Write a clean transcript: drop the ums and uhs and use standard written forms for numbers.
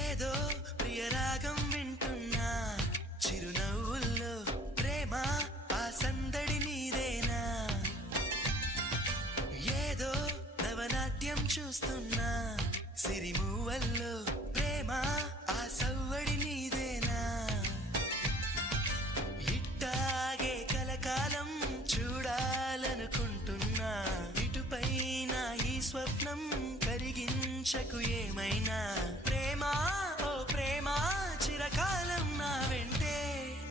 ఏదో ప్రియరాగం వింటున్నా చిరునవ్వుల్లో ప్రేమ ఆ సందడి నీదేనా ఏదో నవనాట్యం చూస్తున్నా సిరిమూవల్లో ప్రేమ ఆ సవ్వడి నీదేనా ఇట్టాగే కలకాలం చూడాలనుకుంటున్నా ఇటుపైన ఈ స్వప్నం కరిగించకు ఏమైనా